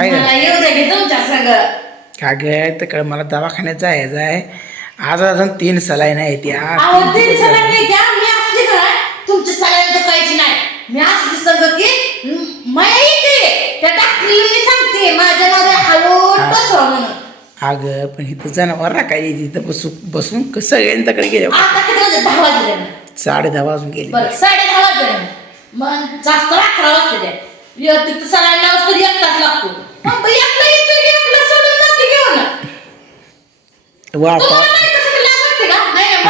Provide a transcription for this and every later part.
काय मला येऊ दे की तुमच्या संग. काय ग तर मला दवाखान्यात जायचं आहे. आज अजून 3 सलाईन आहे त्या. अहो तीन सलाईन नाही द्या. मी असली काय तुमची सलाईन दुखायची नाही. मी असली संग की माहिती त्या डॉक्टरला मी सांगते माझ्या मध्ये हळू बसवा म्हणून. अगं पण इथं जनावर राखायची तिथं बसून कसं सगळ्यांच्याकडे गेले. आता किती वाजले? 10 वाजले ना. 10:30 वाजून गेले. बरं 10:30 वाजले ना. मग जास्त 11 वाजले द्या. तिथं सलाईन लावून 1 तास लागतो. मग एकला येतो की एकला सोडून जाते घेऊन. वापा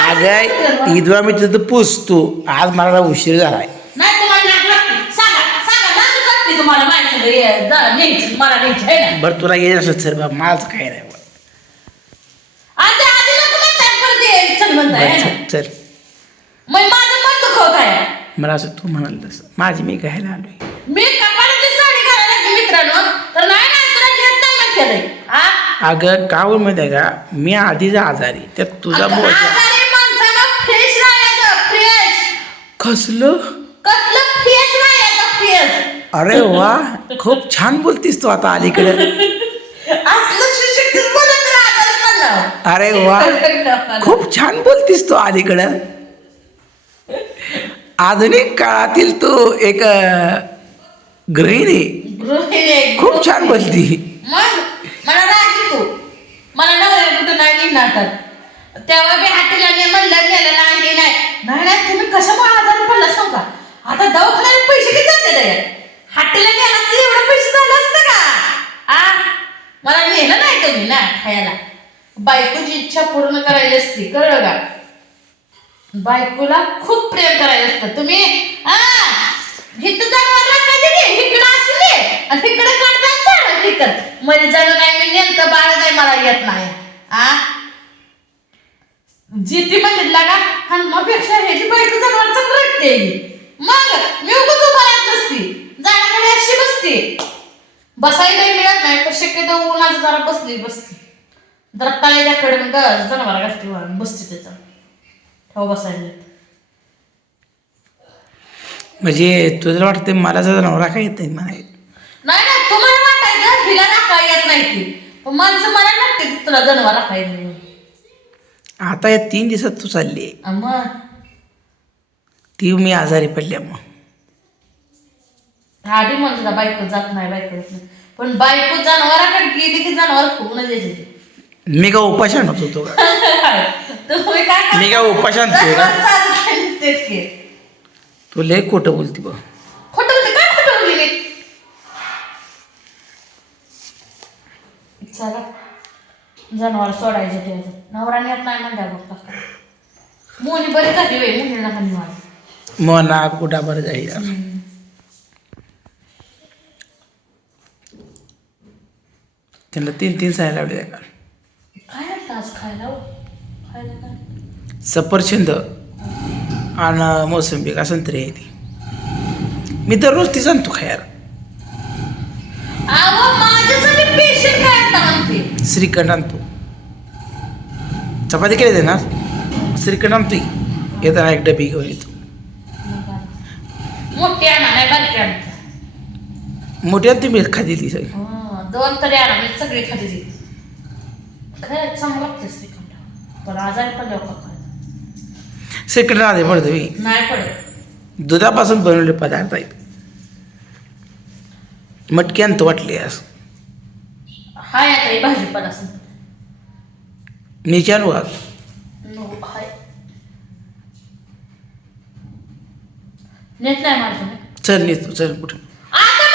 अगं इथवा मी तिथं पोचतो. आज मला उशीर झालाय. नाही तुम्हाला लाज वाटते. सांगा सांगा लाज वाटते तुम्हाला माझ्याकडे न्यायची मला न्यायची आहे ना. बरं तुला गेलं असं सर बाबा माझं काय नाही. आता आधी नको म्हणताय परत ये, चल म्हणताय है ना. चल मग माझं मन दुखवत आहे. मला असं तू म्हणाल तसं माझी मी घ्यायला आलोय. मी कपाळातली साडी घालायला लागली मित्रांनो तर नाही तुला घेत नाही म्हणते हा. अगं कावर माहिती आहे का मी आधीच आजारी त्यात तुझा बोजा. आजारी माणसानं फ्रेश राहायचं. फ्रेश कसलं कसलं फ्रेश राहायचं. फ्रेश अरे वा खूप छान बोलतीस तू आता अलीकडे. असलं सुशिक्षित बोलत तर आजारी पडला. अरे वा खूप छान बोलतीस तू अलीकडं. आधुनिक काळातील तू एक गृहिणी खूप छान बोलती. मग मला राग तू मला नवऱ्या कुठं नाही निघणार. तेव्हा मी हातीला म्हणलं गेलं नाही नाही तुम्ही कशामुळे आजारी पडला सांगा. आता दवाखान्यात पैसे किती जाते रे. हातीला गेला तर एवढं पैसे झालं असतं का. मला नेलं नाही तुम्ही ना खायला. बायकोची इच्छा पूर्ण करायची असते कळलं का. बायकोला खूप प्रेम करायचं असतं. तुम्ही इथं जनावर इकडं असले आणि तिकडे काढतात इकडं म्हणजे जण काय मी नेमकं बाळ नाही मला येत नाही. जिती म्हणलं का हनुमापेक्षा ह्याची बायको जनावर चांगलं वाटते. मग मी उगाच उभा राहत नसती जाण्याकडे अशी बसते. बसायला मिळत नाही तर शक्यतो उन्हाचं जरा बसते जरा तळ्याच्याकडे जनावर घालते बसते त्याचा हो बसायला. म्हणजे तुझं वाटतं मला जनावर काय येत नाही म्हणाय. नाही ना तुम्हाला वाटायचं हिला राखा येत नाही ती पण माणसं मला वाटते तुला जनावर राखा येत नाही. आता या 3 दिवसात तू चालली मग ती मी आजारी पडल्यामुळं. आधी म्हणतो बायको जात नाही बायको जात नाही पण बायको जनावराकडे गेली की जनावर खूप द्यायचे. मी का उपाशान होतो का. तुम्ही काय मी का उपाशान का तू लय खोटं बोलती बघ. खोटं बोलते काय खोटं बोलली मी. चला जनावर सोडायचे त्याचं नवरा नेत नाही म्हणता बघ. मोनी बरी झाली बाई मुलीला खाली मना कुठा बरं जाईल. त्यांना 3 सायला लावले का काय आणतं आज खायला खायला काय. सफरचंद आणि मोसंबी का संत्री आहे ती. मी दररोज ती सांगतो खायला. माझ्यासाठी पेशंट काय आणता म्हणते. श्रीखंड आणतो. चपाती केली दे ना श्रीखंड आणतो. येताना एक डबी घेऊन येतो. मोठी आणा नाही बारकी आणता. मोठी आणते मी खाती ती सगळी. 2 तरी आणा मी सगळी खाते ती. खरं चांगलं लागतं श्रीखंड पण आजारी पडल्यावर का खायला. श्रीखंड आधी पडतो मी नाही पडत. दुधापासून बनवलेले पदार्थ आहेत. मटकी आणतो वाटली असं हाय आता ही भाजीपाला मी आणू का. हाय नेत नाही माझं चल नेतो चल कुठं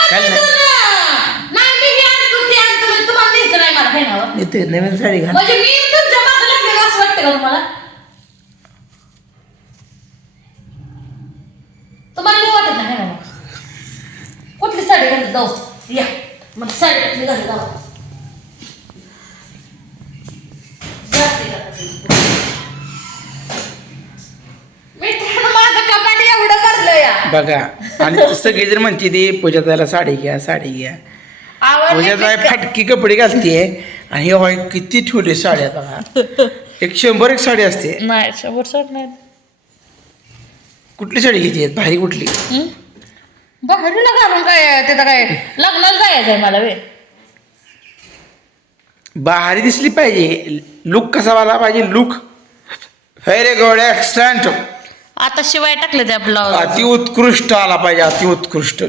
काय नाही येते नवीन साडी घाल. म्हणजे मी तुमच्या मागं लागलेलं असं वाटतं का तुम्हाला. तुम्हाला मी वाटत नाही ना कुठली साडी घालत जाऊ या मग साडी कुठली घालत जाऊ. माझं कपाट एवढं भरलं या बघा आणि सगळी जर म्हणते ती पूजाताईला साडी घ्या साडी घ्या. पूजाताई फाटकी कपडे घालते आणि हे किती ठेवले साड्या बघा. 100 साडी असते. नाही 100 साडी नाही. कुठली साडी घेतली भारी कुठली. बाहेरला घालून काय तिथं काय लग्नाला जायचं आहे मला वे भारी दिसली पाहिजे. लुक कसा वाला पाहिजे लुक. Very good excellent. आता शिवाय टाकले त्या ब्लाऊज. अति उत्कृष्ट आला पाहिजे. अति उत्कृष्ट.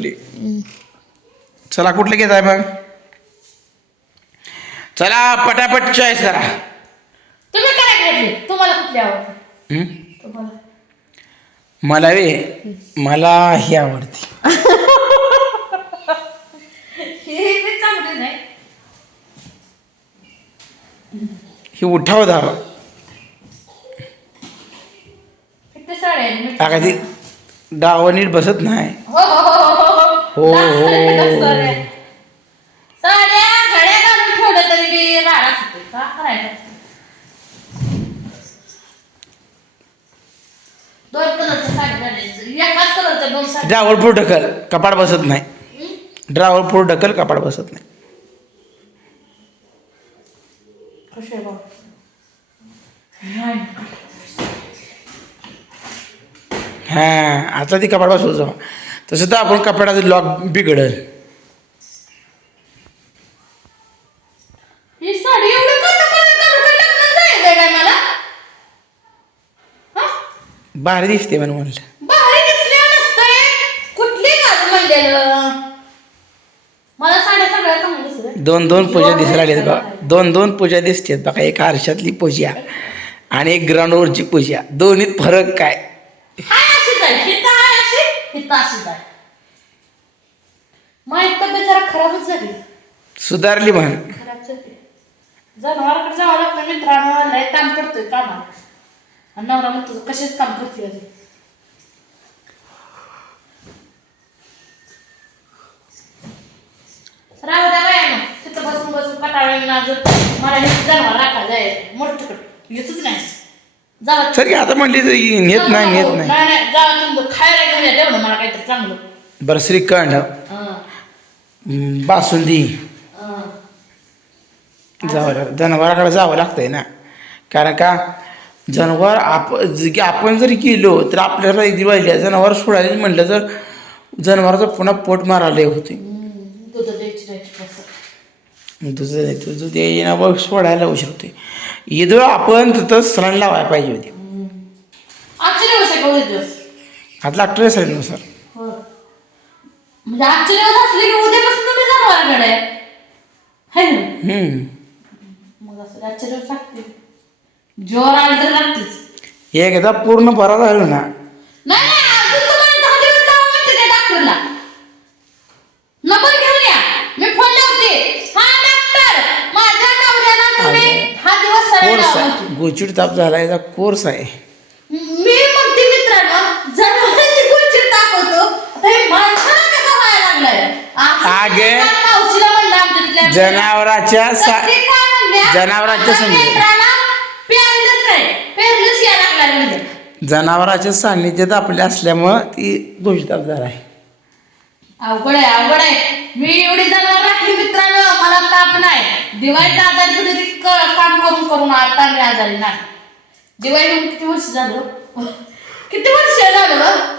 चला कुठलं घेत आहे मग. चला पटापट चॉईस करा. तुम्ही काय घेतली. तुम्हाला कुठली आवडते. तुम्हाला मला मला ही आवडते. हे बी चांगली नाही. ही उठाव धावा. किती साड्या आहेत. का ती डाव नीट बसत नाही. हो हो हो हो साड्या घड्या घालून ठेवलं तरी बी राडा सुटते. का करायचं. दोन कलरच्या साड्या घालायचं. एकाच कलरच्या दोन साड्या. ड्रावर फोर ढकल कपाट बसत नाही. ड्रावर फोर ढकल कपाट बसत नाही. कसे बाबा. हा आता ती कपाट बसवत जावा. तसं तर आपण कपाटाचं लॉक बिघडल. ही साडी एवढं काय मला. भारी दिसते म्हणलं. भारी दिसले नसतंय. कुठली घाल म्हणलेलं. मला साड्या सगळ्या चांगल्या दिसल्या. दोन पूजा दिसायला लागल्यात बघा. दोन पूजा दिसतात बघा. एक आरशातली पूजा आणि एक ग्राउंडवरची पूजा. दोन्हीत फरक काय. हाय अशीच आहे. हिता हाय अशी हिता अशीच आहे. माझी तब्येत जरा खराबच झाली. सुधारली म्हण. खराब झाली. जनावराकडे जावं लागतं मित्रांनो. लय काम करतोय कामाला. आणि नवरा मग तुझं कशाच काम करतोय. राहू द्या बाया तिथं बसून बसून कटाळून मला हे जनावर राखा जाय मोठं येतच नाही. जावा सर आता म्हणली तर नेत नाही नेत नाही. नाही जावा तुमचं खायला घेऊन या तेवढं मला काहीतरी चांगलं. बरं श्रीखंड बासुंदी जनावराकडे जावं लागतंय ना. कारण का जनावर आपण जरी गेलो तर आपल्याला एक दिवाळी जनावर सोडायला म्हटलं तर जनावराचं पुन्हा पोट मारायला होते. दूध द्यायची ना सोडायला उशीर होते. ईदवेळ आपण तिथं सलाईन लावायला पाहिजे होती. आजचे दिवस आहे का दिवस. आता लागतो सलाईनुसार. म्हणजे आजचे दिवस असले की उद्यापासून तुम्ही जनावराकडे आहे ना. मग असं आजचे दिवस लागते. जोर आले तर लागतेच. एकदा पूर्ण बरा झालो ना. नाही अजून तुम्हाला 10 दिवस जावं म्हणते त्या डॉक्टरला. नंबर घेऊन या. मी फोन लावते. हा डॉक्टर माझ्या नवऱ्याला तुम्ही 10 दिवस सरायला कोर्स लावा. आहे. गोचिड ताप झाला याचा कोर्स आहे. मी म्हणते मित्रांनो जनावरांची गोचिड दाखवतो. आता हे माणसाला कसं व्हायला लागलंय. आगे मावशीला म्हणलं आमच्या तिथल्या जनावराच्या जनावराच्या पेरलंच यायला लागला म्हणजे. जनावराच्या सान्निध्यात आपल्या असल्यामुळं ती गोचिड ताप झाला आहे. अवघड आहे अवघड आहे. मी एवढी जनावर राखली मित्रांनो. मला ताप नाही. दिवाळीत आजारी पडली काम करून करून आता मी आजारी नाही. दिवाळी येऊन किती वर्ष झालं. किती वर्ष झालं.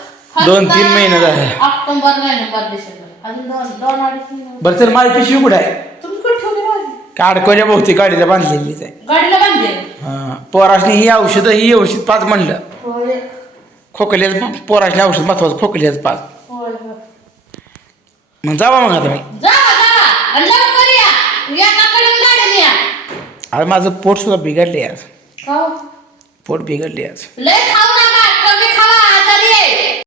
2-3 महिने झाले. ऑक्टोबर नोव्हेंबर डिसेंबर अजून 2-2.5 महिने. बरं तर माझी पिशवी कुठे आहे. तुम्ही कुठे ठेवली माझी. काडकोच्या भोवती गाडीला बांधलेलीच आहे. गाडीला बांधले. हां पोरासनी ही औषध 5 म्हणलं. होय खोकल्याचं पोरासनी औषध महत्वाचं खोकल्याचं 5. होय होय. मग जावा मग आता मी. जावा आणि लवकर या. एकाकडून गाडीने या. आज माझं पोट सुद्धा बिघडले आज. खाऊ पोट बिघडले आज. लय खाऊ